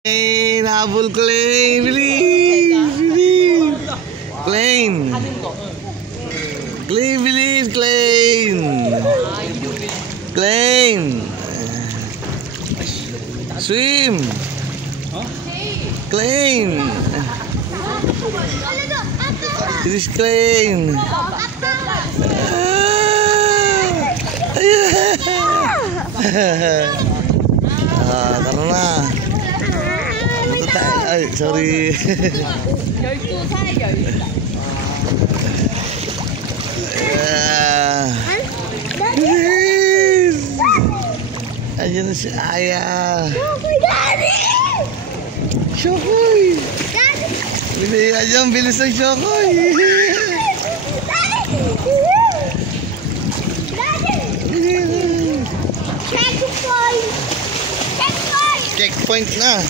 Klein, habol Klein. Bilis, bilis. Klein. Klein, bilis, Klein. Klein. Swim. Klein. Bilis, Klein. Tara na. Punta tayo. Ay, sorry. 12살 10살. Ayan na si Aya. Shokoy, Daddy! Shokoy. Daddy! Ayan, bilis ng Shokoy. Daddy! Checkpoint! Checkpoint! Checkpoint na.